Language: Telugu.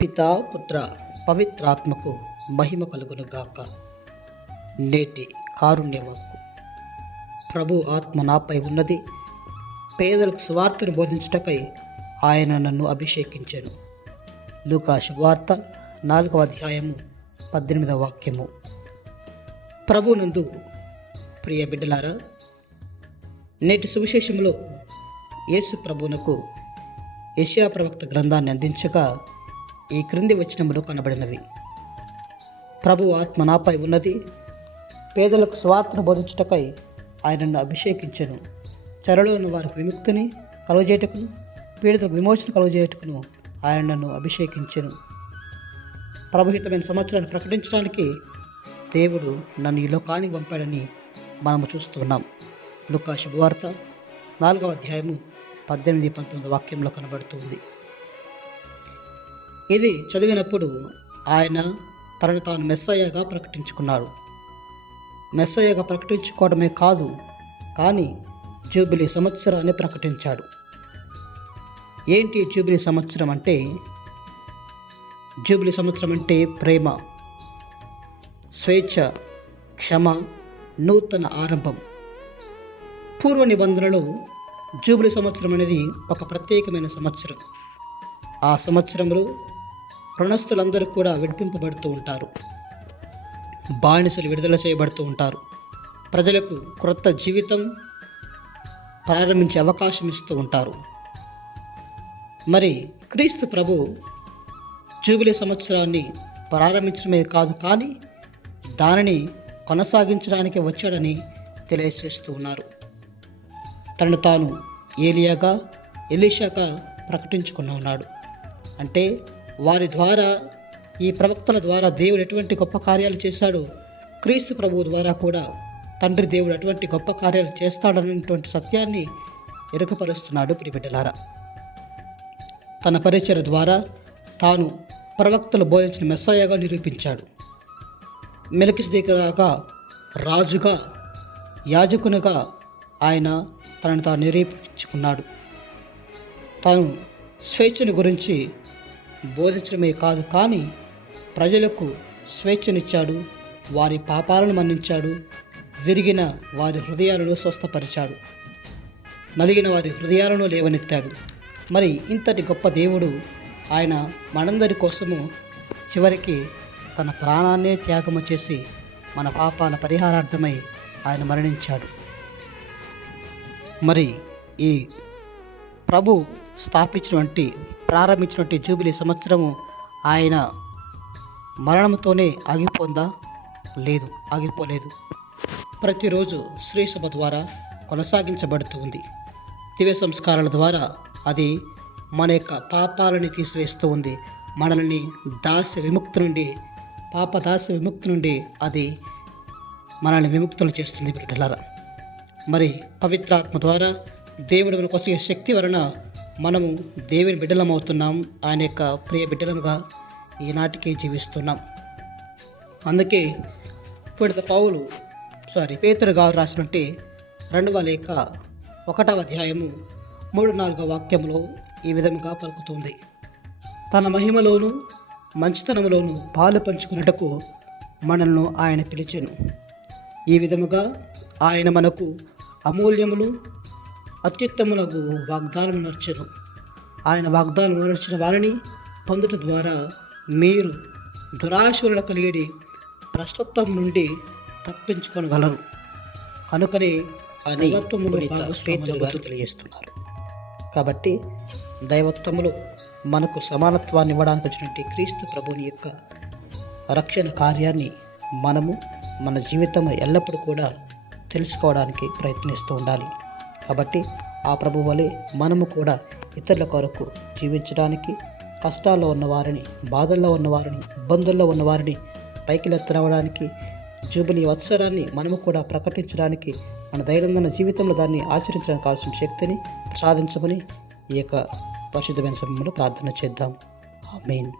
పితా పుత్ర పవిత్రాత్మకు మహిమ కలుగును గాక నేటి కారుణ్యవాక్కు. ప్రభు ఆత్మ నాపై ఉన్నది. పేదలకు స్వార్థను బోధించుటకై ఆయన నన్ను అభిషేకించాను. లూకా వార్త నాలుగవ అధ్యాయము పద్దెనిమిదవ వాక్యము. ప్రభునందు ప్రియ బిడ్డలారా నేటి సువిశేషంలో యేసు ప్రభువునకు ఏషియా ప్రవక్త గ్రంథాన్ని అందించగా ఈ క్రింది వచనములు కనబడినవి ప్రభు ఆత్మ నాపై ఉన్నది. పేదలకు స్వార్థను బోధించుటకై ఆయనను అభిషేకించను. చెరలో ఉన్న వారికి విముక్తిని కలుగజేయటకును పీడితకు విమోచన కలుగజేయటకును ఆయన నన్ను అభిషేకించెను. ప్రభుహితమైన సంవత్సరాన్ని ప్రకటించడానికి దేవుడు నన్ను ఈ లోకానికి పంపాడని మనము చూస్తున్నాం లుకా శుభవార్త నాలుగవ అధ్యాయము పద్దెనిమిది పంతొమ్మిది వాక్యంలో కనబడుతుంది ఇది చదివినప్పుడు ఆయన తనను తాను మెస్సయ్యగా ప్రకటించుకున్నాడు. మెస్సయ్యగా ప్రకటించుకోవడమే కాదు కానీ జూబిలీ సంవత్సరాన్ని ప్రకటించాడు. ఏంటి జూబిలీ సంవత్సరం అంటే? జూబిలీ సంవత్సరం అంటే ప్రేమ స్వేచ్ఛ క్షమ నూతన ఆరంభం. పూర్వ నిబంధనలో జూబిలీ సంవత్సరం అనేది ఒక ప్రత్యేకమైన సంవత్సరం. ఆ సంవత్సరంలో రుణస్థులందరూ కూడా విడిపింపబడుతూ ఉంటారు. బానిసలు విడుదల చేయబడుతూ ఉంటారు. ప్రజలకు క్రొత్త జీవితం ప్రారంభించే అవకాశం ఇస్తూ ఉంటారు. మరి క్రీస్తు ప్రభు జూబిలీ సంవత్సరాన్ని ప్రారంభించడమే కాదు కానీ దానిని కొనసాగించడానికి వచ్చాడని తెలియజేస్తూ ఉన్నారు. తనను తాను ఏలియాగా ఎలీషాగా ప్రకటించుకుని ఉన్నాడు. అంటే వారి ద్వారా ఈ ప్రవక్తల ద్వారా దేవుడు ఎటువంటి గొప్ప కార్యాలు చేశాడో? క్రీస్తు ప్రభువు ద్వారా కూడా తండ్రి దేవుడు అటువంటి గొప్ప కార్యాలు చేస్తాడనేటువంటి సత్యాన్ని ఎరుకపరుస్తున్నాడు. ప్రిబిడ్డలారా తన పరిచయ ద్వారా తాను ప్రవక్తలు బోధించిన మెస్సయ్యగా నిరూపించాడు. మెలకిసిదేకరాగా రాజుగా యాజకునిగా ఆయన తనను తాను నిరూపించుకున్నాడు. తాను స్వేచ్ఛను గురించి బోధించడమే కాదు కానీ ప్రజలకు స్వేచ్ఛనిచ్చాడు వారి పాపాలను మన్నించాడు విరిగిన వారి హృదయాలను స్వస్థపరిచాడు నలిగిన వారి హృదయాలను లేవనెత్తాడు. మరి ఇంతటి గొప్ప దేవుడు ఆయన మనందరి కోసము చివరికి తన ప్రాణాన్నే త్యాగము చేసి మన పాపాల పరిహారార్థమై ఆయన మరణించాడు. మరి ఈ ప్రభు స్థాపించినటువంటి ప్రారంభించినటువంటి జూబిలీ సంవత్సరము ఆయన మరణంతోనే ఆగిపోందా? లేదు ఆగిపోలేదు. ప్రతిరోజు శ్రీ సభ ద్వారా కొనసాగించబడుతూ ఉంది. దివ్య సంస్కారాల ద్వారా అది మన యొక్క పాపాలని తీసివేస్తూ ఉంది. మనల్ని దాస్య విముక్తి నుండి పాప దాస్య విముక్తి నుండి అది మనల్ని విముక్తులు చేస్తుంది బిడ్డలారా మరి పవిత్రాత్మ ద్వారా దేవుడు మనకు వచ్చే శక్తి వలన మనము దేవుని బిడ్డలమవుతున్నాం ఆయన యొక్క ప్రియ బిడ్డలముగా ఈనాటికి జీవిస్తున్నాం. అందుకే ఇప్పుడు పౌలు సారీ పేతురు గారు రాసినట్టు రెండవ లేఖ ఒకటవ అధ్యాయము మూడు నాలుగవ వాక్యంలో ఈ విధముగా పలుకుతుంది. తన మహిమలోను మంచితనంలోను పాలు పంచుకున్నటకు మనల్ని ఆయన పిలిచెను. ఈ విధముగా ఆయన మనకు అమూల్యములు అత్యుత్తములకు వాగ్దానం నచ్చను ఆయన వాగ్దానం నచ్చిన వారిని పొందుట ద్వారా మీరు దురాశలను కలిగడి భ్రష్టత్వం నుండి తప్పించుకొనగలరు. కనుకనే దైవత్వములు తెలియజేస్తున్నారు. కాబట్టి దైవత్వములు మనకు సమానత్వాన్ని ఇవ్వడానికి వచ్చినటువంటి క్రీస్తు ప్రభుని యొక్క రక్షణ కార్యాన్ని మనము మన జీవితం ఎల్లప్పుడూ కూడా తెలుసుకోవడానికి ప్రయత్నిస్తూ ఉండాలి. కాబట్టి ఆ ప్రభు వలె మనము కూడా ఇతరుల కొరకు జీవించడానికి కష్టాల్లో ఉన్నవారిని బాధల్లో ఉన్నవారిని ఇబ్బందుల్లో ఉన్నవారిని పైకి లెత్తనవడానికి జూబిలీ వత్సరాన్ని మనము కూడా ప్రకటించడానికి మన దైనందిన జీవితంలో దాన్ని ఆచరించడానికి కావాల్సిన శక్తిని సాధించమని ఈ యొక్క పరిశుద్ధమైన సమయంలో ప్రార్థన చేద్దాం. ఆమెన్.